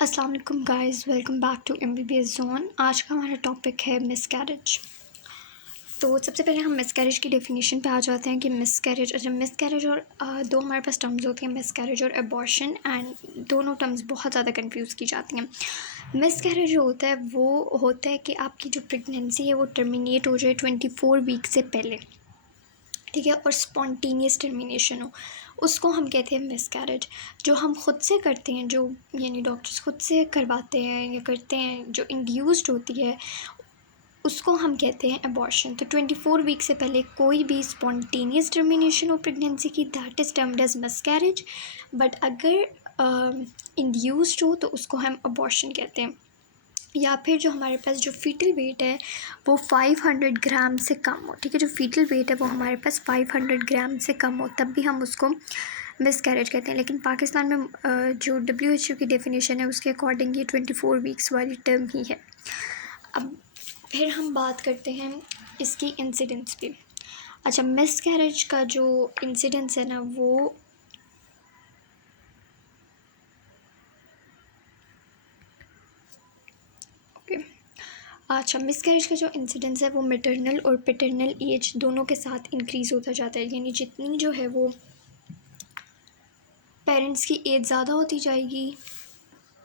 अस्सलाम वालेकुम guys, welcome back to MBBS zone. आज का हमारा टॉपिक है मिसकैरेज। तो सबसे पहले हम मिसकैरेज की डेफिनेशन पे आ जाते हैं कि मिसकैरेज और दो हमारे पास टर्म्स होती हैं, मिसकैरेज और अबॉर्शन, एंड दोनों टर्म्स बहुत ज़्यादा कंफ्यूज की जाती हैं। मिसकैरेज जो होता है वो होता है कि आपकी जो प्रेगनेंसी है वो टर्मिनेट हो जाए 24 वीक से पहले, ठीक है, और स्पॉन्टेनियस टर्मिनेशन हो, उसको हम कहते हैं मिसकैरेज। जो हम खुद से करते हैं, जो यानी डॉक्टर्स खुद से करवाते हैं या करते हैं, जो इंड्यूस्ड होती है, उसको हम कहते हैं अबॉर्शन। तो 24 वीक से पहले कोई भी स्पॉन्टेनियस टर्मिनेशन हो प्रेगनेंसी की, that is termed as miscarriage. But अगर इंड्यूस्ड हो तो उसको हम अबॉर्शन कहते हैं। या फिर जो हमारे पास जो फीटल वेट है वो 500 ग्राम से कम हो, ठीक है, जो फीटल वेट है वो हमारे पास 500 ग्राम से कम हो, तब भी हम उसको मिसकैरेज कहते हैं। लेकिन पाकिस्तान में जो WHO की डेफिनेशन है उसके अकॉर्डिंग ये 24 वीक्स वाली टर्म ही है। अब फिर हम बात करते हैं इसकी इंसिडेंस पे। अच्छा, मिसकैरेज का जो इंसिडेंस है ना वो अच्छा, मिसकैरेज का जो इंसिडेंस है वो मैटरनल और पैटर्नल एज दोनों के साथ इंक्रीज़ होता जाता है। यानी जितनी जो है वो पेरेंट्स की एज ज़्यादा होती जाएगी,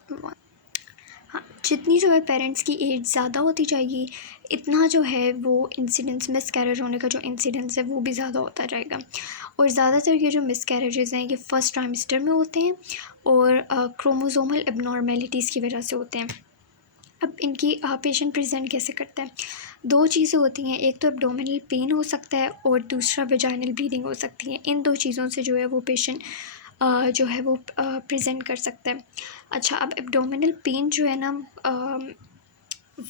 हाँ, जितनी जो है पेरेंट्स की एज ज़्यादा होती जाएगी, इतना जो है वो इंसिडेंस मिसकैरेज होने का जो इंसिडेंस है वो भी ज़्यादा होता जाएगा। और ज़्यादातर ये जो मिसकैरेजेस हैं ये फर्स्ट ट्राइमेस्टर में होते हैं और क्रोमोसोमल एबनॉर्मेलिटीज़ की वजह से होते हैं। अब इनकी पेशेंट प्रेजेंट कैसे करता है? दो चीज़ें होती हैं, एक तो एब्डोमिनल पेन हो सकता है और दूसरा वेजाइनल ब्लीडिंग हो सकती है। इन दो चीज़ों से जो है वो पेशेंट जो है वो प्रेजेंट कर सकता है। अच्छा, अब एब्डोमिनल पेन जो है ना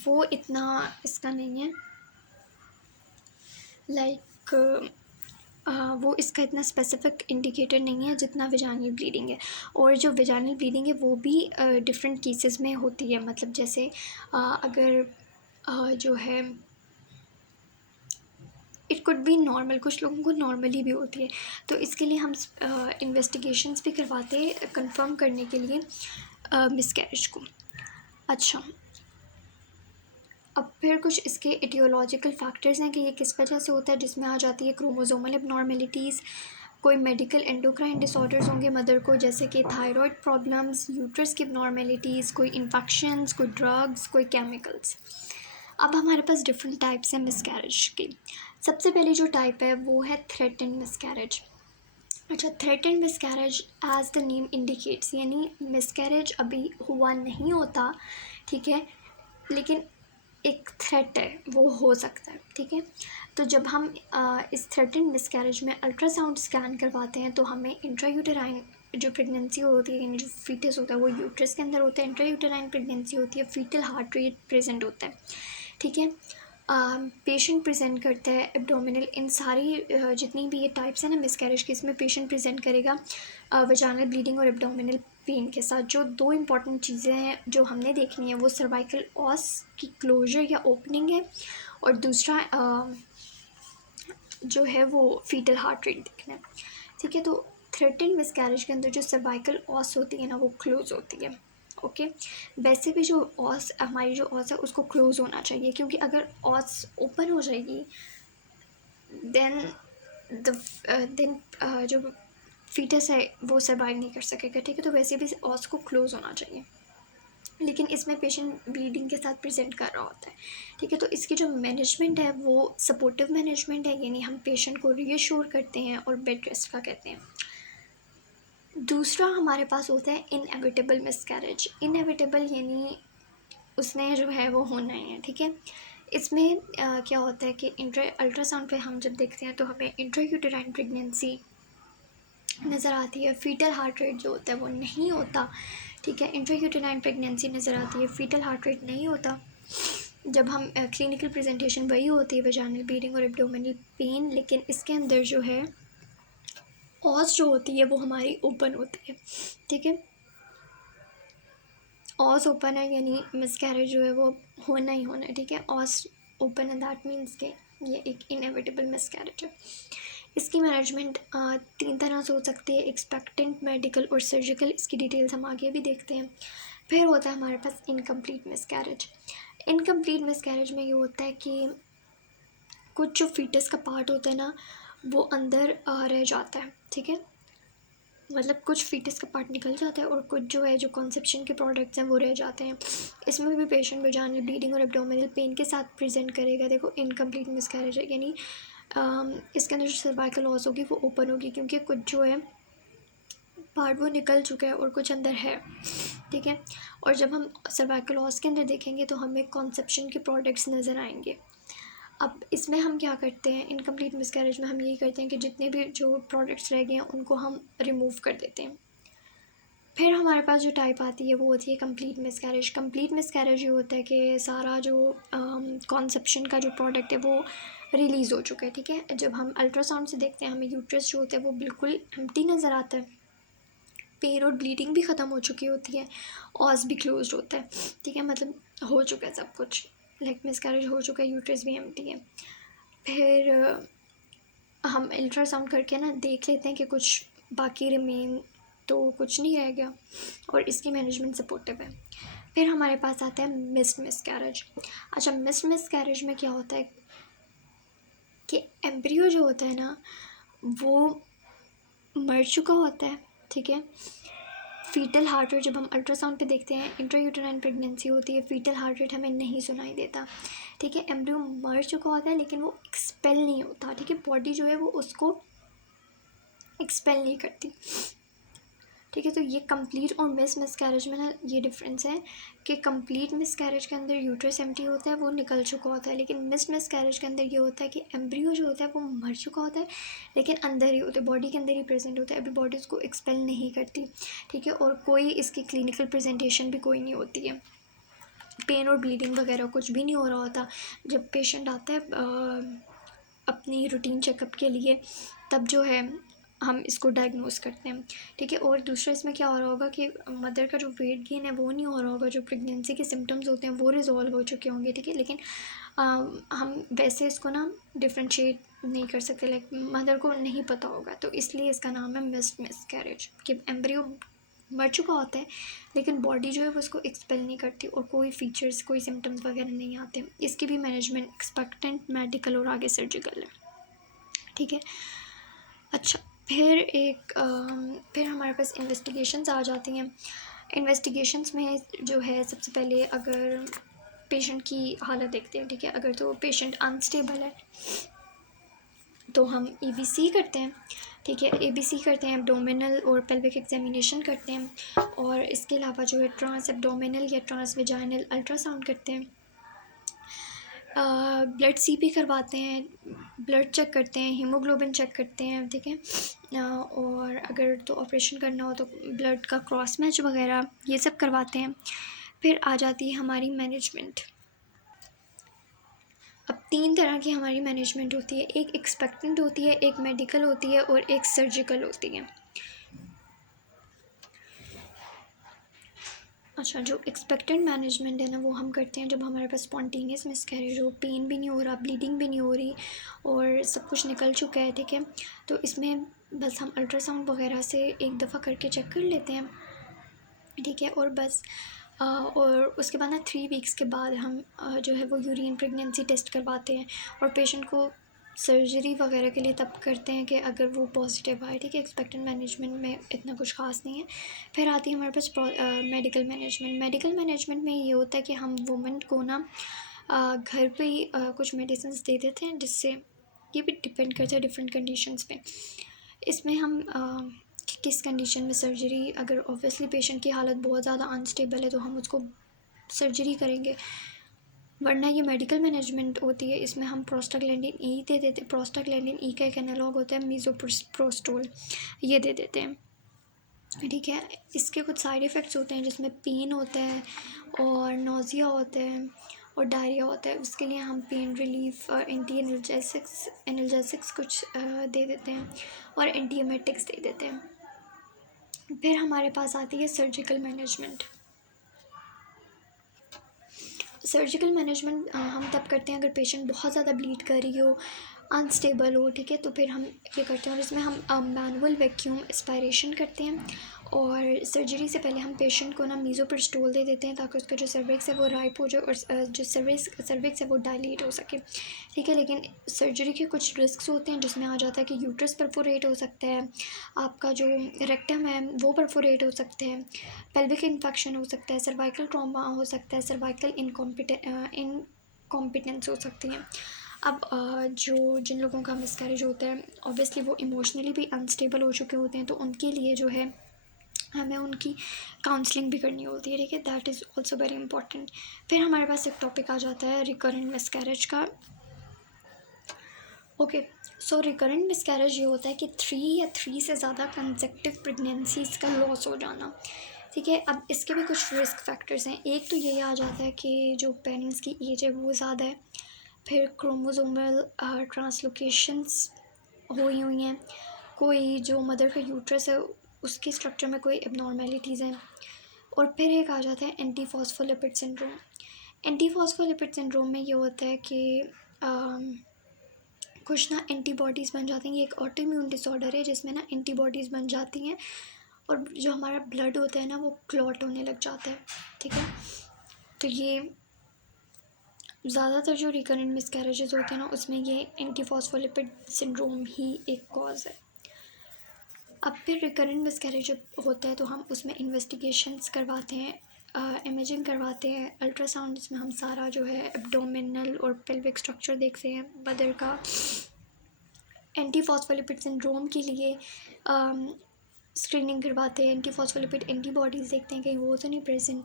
वो इतना इसका नहीं है, लाइक वो इसका इतना स्पेसिफिक इंडिकेटर नहीं है जितना वेजाइनल ब्लीडिंग है। और जो वेजाइनल ब्लीडिंग है वो भी डिफरेंट केसेस में होती है। मतलब जैसे अगर जो है इट कुड बी नॉर्मल, कुछ लोगों को नॉर्मली भी होती है, तो इसके लिए हम इन्वेस्टिगेशंस भी करवाते हैं कंफर्म करने के लिए मिसकैरेज को। अच्छा, अब फिर कुछ इसके एटियोलॉजिकल फैक्टर्स हैं कि ये किस वजह से होता है, जिसमें आ जाती है क्रोमोसोमल एबनॉर्मेलिटीज़, कोई मेडिकल एंडोक्राइन डिसऑर्डर्स होंगे मदर को, जैसे कि थायराइड प्रॉब्लम्स, यूट्रस की एबनॉर्मेलिटीज़, कोई इन्फेक्शंस, कोई ड्रग्स, कोई केमिकल्स। अब हमारे पास डिफरेंट टाइप्स हैं मिसकैरेज की। सबसे पहले जो टाइप है वो है थ्रेटेंड मिसकैरेज। अच्छा, threatened miscarriage as the name indicates, यानी मिसकैरेज अभी हुआ नहीं होता, ठीक है, लेकिन एक थ्रेट है, वो हो सकता है, ठीक है। तो जब हम इस थ्रेटेंड मिसकैरेज में अल्ट्रासाउंड स्कैन करवाते हैं तो हमें इंट्रायूटेराइन जो प्रेगनेंसी होती है, यानी जो फीटस होता है वो यूट्रस के अंदर होता है, इंट्रायूटेराइन प्रेगनेंसी होती है, फीटल हार्ट रेट प्रेजेंट होता है, ठीक है। पेशेंट प्रेजेंट करता है एब्डोमिनल, इन सारी जितनी भी ये टाइप्स हैं ना मिसकैरेज की, इसमें पेशेंट प्रेजेंट करेगा वेजाइनल ब्लीडिंग और एब्डोमिनल पेन के साथ। जो दो इम्पॉर्टेंट चीज़ें हैं जो हमने देखनी है वो सर्वाइकल ऑस की क्लोजर या ओपनिंग है, और दूसरा जो है वो फीटल हार्ट रेट देखना है, ठीक है। तो थ्रेटेंड मिसकैरेज के अंदर जो सर्वाइकल ऑस होती है ना वो क्लोज होती है, ओके। वैसे भी जो ऑस हमारी जो ऑस है उसको क्लोज होना चाहिए, क्योंकि अगर ऑस ओपन हो जाएगी देन देन जो फीटस है वो सर्वाइव नहीं कर सकेगा, ठीक है। तो वैसे भी ऑस को क्लोज होना चाहिए, लेकिन इसमें पेशेंट ब्लीडिंग के साथ प्रेजेंट कर रहा होता है, ठीक है। तो इसकी जो मैनेजमेंट है वो सपोर्टिव मैनेजमेंट है, यानी हम पेशेंट को रीअश्योर करते हैं और बेड रेस्ट का कहते हैं। दूसरा हमारे पास होता है इनएविटेबल मिसकैरेज। इनएविटेबल यानी उसने जो है वो होना ही है, ठीक है। इसमें क्या होता है कि अल्ट्रासाउंड पे हम जब देखते हैं तो हमें इंट्रायूटेराइन प्रेगनेंसी नज़र आती है, फीटल हार्ट रेट जो होता है वो नहीं होता, ठीक है। इंट्रायूटेराइन प्रेगनेंसी नज़र आती है, फीटल हार्ट रेट नहीं होता। जब हम क्लिनिकल प्रेजेंटेशन वही होती है वेजाइनल ब्लीडिंग और एब्डोमिनल पेन, लेकिन इसके अंदर जो है ऑस जो होती है वो हमारी ओपन होती है, ठीक है। ऑस ओपन है यानी मिसकैरेज जो है वो होना ही होना है, ठीक है। ऑस ओपन है दैट मीन्स के ये एक इनएविटेबल मिसकैरेज है। इसकी मैनेजमेंट 3 तरह से हो सकती है, एक्सपेक्टेंट, मेडिकल और सर्जिकल। इसकी डिटेल्स हम आगे भी देखते हैं। फिर होता है हमारे पास इनकम्प्लीट मिसकैरेज। इनकम्प्लीट मिसकैरेज में ये होता है कि कुछ जो फीटस का पार्ट होता है ना वो अंदर रह जाता है, ठीक है, मतलब कुछ फीटस का पार्ट निकल जाता है और कुछ जो है जो कॉन्सेप्शन के प्रोडक्ट्स हैं वो रह जाते हैं। इसमें भी पेशेंट वजाइनल ब्लीडिंग और एब्डोमिनल पेन के साथ प्रेजेंट करेगा। देखो इनकम्प्लीट मिसकैरेज है, यानी इसके अंदर जो सर्वाइकल लॉस होगी वो ओपन होगी, क्योंकि कुछ जो है पार्ट वो निकल चुका है और कुछ अंदर है, ठीक है। और जब हम सर्वाइकल लॉस के अंदर देखेंगे तो हमें कॉन्सेप्शन के प्रोडक्ट्स नज़र आएंगे। अब इसमें हम क्या करते हैं, इनकम्प्लीट मिसकैरेज में हम यही करते हैं कि जितने भी जो प्रोडक्ट्स रह गए हैं उनको हम रिमूव कर देते हैं। फिर हमारे पास जो टाइप आती है वो होती है कंप्लीट मिसकैरेज। कंप्लीट मिसकैरेज ये होता है कि सारा जो कॉन्सेप्शन का जो प्रोडक्ट है वो रिलीज़ हो चुका है, ठीक है। जब हम अल्ट्रासाउंड से देखते हैं हमें यूट्रस जो होता है वो बिल्कुल एम्प्टी नज़र आता है, पेन और ब्लीडिंग भी ख़त्म हो चुकी होती है, ऑस भी क्लोज होता है, ठीक है, मतलब हो चुका है सब कुछ, लाइक मिसकैरेज हो चुका है, यूट्रस भी एम्प्टी है। फिर हम अल्ट्रासाउंड करके ना देख लेते हैं कि कुछ बाकी रिमेन तो कुछ नहीं रह गया और इसकी मैनेजमेंट सपोर्टिव है। फिर हमारे पास आता है मिस्ड मिसकैरेज। अच्छा, मिस्ड मिसकैरेज में क्या होता है कि एम्ब्रियो जो होता है ना वो मर चुका होता है, ठीक है। फीटल हार्ट रेट जब हम अल्ट्रासाउंड पे देखते हैं, इंट्रायूटेराइन प्रेगनेंसी होती है, फीटल हार्ट रेट हमें नहीं सुनाई देता, ठीक है। एम्ब्रियो मर चुका होता है लेकिन वो एक्सपेल नहीं होता, ठीक है, बॉडी जो है वो उसको एक्सपेल नहीं करती, ठीक है। तो ये कंप्लीट और मिसकैरेज में ना ये डिफरेंस है कि कंप्लीट मिसकैरेज के अंदर यूट्रस एम्प्टी होता है, वो निकल चुका होता है, लेकिन मिसकैरेज के अंदर ये होता है कि एम्ब्रियो जो होता है वो मर चुका होता है लेकिन अंदर ही होता है, बॉडी के अंदर ही प्रेजेंट होता है, अभी बॉडी उसको एक्सपेल नहीं करती, ठीक है। और कोई इसकी क्लिनिकल प्रेजेंटेशन भी कोई नहीं होती है, पेन और ब्लीडिंग वगैरह कुछ भी नहीं हो रहा होता। जब पेशेंट आता है अपनी रूटीन चेकअप के लिए तब जो है हम इसको डायग्नोस करते हैं, ठीक है। और दूसरा इसमें क्या हो रहा होगा कि मदर का जो वेट गेन है वो नहीं हो रहा होगा, जो प्रेगनेंसी के सिम्टम्स होते हैं वो रिजॉल्व हो चुके होंगे, ठीक है। लेकिन हम वैसे इसको ना डिफ्रेंशिएट नहीं कर सकते, लाइक मदर को नहीं पता होगा, तो इसलिए इसका नाम है मिस्ड मिसकैरेज, कि एम्ब्रियो मर चुका होता है लेकिन बॉडी जो है वो उसको एक्सपेल नहीं करती और कोई फीचर्स कोई सिम्टम्स वगैरह नहीं आते। इसकी भी मैनेजमेंट एक्सपेक्टेंट, मेडिकल और आगे सर्जिकल है, ठीक है। अच्छा, फिर हमारे पास इन्वेस्टिगेशंस आ जाती हैं। इन्वेस्टिगेशंस में जो है सबसे पहले अगर पेशेंट की हालत देखते हैं, ठीक है। अगर तो पेशेंट अनस्टेबल है तो हम EBC करते हैं, ठीक है, ABC करते हैं, एब्डोमिनल और पेल्विक एग्जामिनेशन करते हैं, और इसके अलावा जो है ट्रांस एब्डोमिनल या ट्रांस वेजाइनल अल्ट्रासाउंड करते हैं, ब्लड CP करवाते हैं, ब्लड चेक करते हैं, हीमोग्लोबिन चेक करते हैं, ठीक है। और अगर तो ऑपरेशन करना हो तो ब्लड का क्रॉस मैच वगैरह ये सब करवाते हैं। फिर आ जाती है हमारी मैनेजमेंट। अब 3 तरह की हमारी मैनेजमेंट होती है, एक एक्सपेक्टेंट होती है, एक मेडिकल होती है और एक सर्जिकल होती है। अच्छा, जो एक्सपेक्टेंट मैनेजमेंट है ना वो हम करते हैं जब हमारे पास स्पॉन्टेनियस मिसकैरेज हो, पेन भी नहीं हो रहा, ब्लीडिंग भी नहीं हो रही और सब कुछ निकल चुका है, ठीक है। तो इसमें बस हम अल्ट्रासाउंड वगैरह से एक दफ़ा करके चेक कर लेते हैं, ठीक है। और बस और उसके बाद ना 3 वीक्स के बाद हम जो है वो यूरिन प्रेगनेंसी टेस्ट करवाते हैं और पेशेंट को सर्जरी वगैरह के लिए तब करते हैं कि अगर वो पॉजिटिव आए, ठीक है। एक्सपेक्टेंट मैनेजमेंट में इतना कुछ खास नहीं है। फिर आती है हमारे पास मेडिकल मैनेजमेंट। मेडिकल मैनेजमेंट में ये होता है कि हम वुमेन को ना घर पे ही कुछ मेडिसिन दे देते हैं, जिससे ये भी डिपेंड करता है डिफरेंट कंडीशंस पे। इसमें हम किस कंडीशन में सर्जरी, अगर ऑब्वियसली पेशेंट की हालत बहुत ज़्यादा अनस्टेबल है तो हम उसको सर्जरी करेंगे, वरना ये मेडिकल मैनेजमेंट होती है। इसमें हम प्रोस्टाग्लैंडिन E दे देते हैं, प्रोस्टाग्लैंडिन E का एक एनालॉग होता है मीज़ोप्रोस्टोल, ये दे देते हैं, ठीक है। इसके कुछ साइड इफ़ेक्ट्स होते हैं जिसमें पेन होता है और नोज़िया होता है और डायरिया होता है। उसके लिए हम पेन रिलीफ और एंटी एनर्जेसिक्स कुछ दे देते हैं और एंटीएमेटिक्स दे देते हैं। फिर हमारे पास आती है सर्जिकल मैनेजमेंट। सर्जिकल मैनेजमेंट हम तब करते हैं अगर पेशेंट बहुत ज़्यादा ब्लीड कर रही हो, अनस्टेबल हो, ठीक है, तो फिर हम ये करते हैं और इसमें हम मैनुअल वैक्यूम एस्पायरेशन करते हैं और सर्जरी से पहले हम पेशेंट को ना मीज़ोप्रोस्टोल दे देते हैं ताकि उसका जो सर्विक्स है वो राइप हो जाए और जो सर्विक्स है वो डायलेट हो सके, ठीक है। लेकिन सर्जरी के कुछ रिस्क्स होते हैं जिसमें आ जाता है कि यूट्रस परफोरेट हो सकता है, आपका जो रेक्टम है वो परफोरेट हो सकते हैं, पेल्विक इन्फेक्शन हो सकता है, सर्वाइकल ट्रॉमा हो सकता है, सर्वाइकल इनकॉम्पिटेंस हो सकती हैं। अब जो जिन लोगों का मिसकैरेज होता है ऑब्वियसली वो इमोशनली भी अनस्टेबल हो चुके होते हैं, तो उनके लिए जो है हमें उनकी काउंसलिंग भी करनी होती है, ठीक है। That is also very important. फिर हमारे पास एक टॉपिक आ जाता है रिकरेंट मिसकैरेज का। ओके, सो रिकरेंट मिसकैरेज ये होता है कि 3 से ज़्यादा कंसेक्टिव प्रेगनेंसीज़ का लॉस हो जाना, ठीक है। अब इसके भी कुछ रिस्क फैक्टर्स हैं। एक तो ये आ जाता है कि जो पेरेंट्स की एज है वो ज़्यादा है, फिर क्रोमोसोमल ट्रांसलोकेशंस हुई हैं, कोई जो मदर का यूट्रस है उसके स्ट्रक्चर में कोई एबनॉर्मेलिटीज़ हैं, और फिर एक आ जाता है anti phospholipid syndrome. Anti phospholipid syndrome में ये होता है कि कुछ ना एंटीबॉडीज़ बन जाती हैं। ये एक ऑटोइम्यून डिसऑर्डर है जिसमें ना एंटीबॉडीज़ बन जाती हैं और जो हमारा ब्लड होता है ना वो क्लॉट होने लग जाता है, ठीक है। तो ये ज़्यादातर जो रिकरेंट मिसकैरेजेस होते हैं ना उसमें ये एंटी फॉस्फोलिपिड सिंड्रोम ही एक कॉज है। अब फिर रिकरेंट मिसकैरेज जब होता है तो हम उसमें इन्वेस्टिगेशंस करवाते हैं, इमेजिंग करवाते हैं, अल्ट्रासाउंड जिसमें हम सारा जो है एब्डोमिनल और पेल्विक स्ट्रक्चर देखते हैं मदर का। एंटी फॉस्फोलिपिड सिंड्रोम के लिए स्क्रीनिंग करवाते हैं, एंटी फॉस्फोलिपिड एंटीबॉडीज़ देखते हैं कहीं वो तो नहीं प्रेजेंट।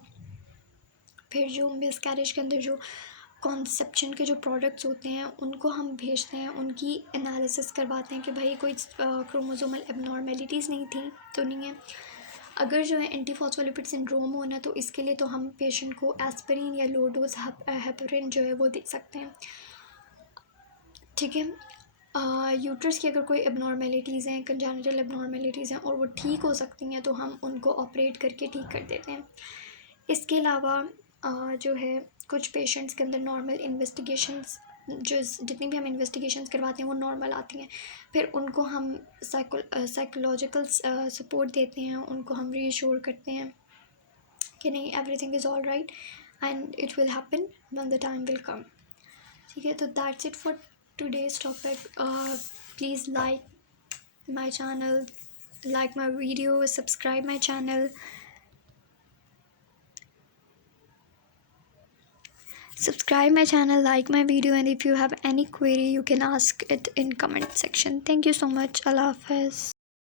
फिर जो मिसकैरेज के अंदर जो कॉन्सेप्शन के जो प्रोडक्ट्स होते हैं उनको हम भेजते हैं, उनकी एनालिसिस करवाते हैं कि भाई कोई क्रोमोसोमल एबनॉर्मेलिटीज़ नहीं थी तो नहीं है। अगर जो है एंटी फॉस्फोलिपिड सिंड्रोम होना तो इसके लिए तो हम पेशेंट को एस्पिरिन या लो डोज हेपरिन जो है वो दे सकते हैं, ठीक है। यूट्रस की अगर कोई एबनॉर्मेलिटीज़ हैं, कंजेनिटल एबनॉर्मेलिटीज़ हैं और वो ठीक हो सकती हैं तो हम उनको ऑपरेट करके ठीक कर देते हैं। इसके अलावा जो है कुछ पेशेंट्स के अंदर नॉर्मल इन्वेस्टिगेशंस जो जितनी भी हम इन्वेस्टिगेशंस करवाते हैं वो नॉर्मल आती हैं, फिर उनको हम साइकोलॉजिकल सपोर्ट देते हैं, उनको हम रीअश्योर करते हैं कि नहीं everything is all right and it will happen when the time will come, ठीक है। तो that's it for today's topic. Please like my channel, like my video, subscribe my channel. Subscribe my channel, like my video, and if you have any query you can ask it in comment section. Thank you so much. Allah Hafiz.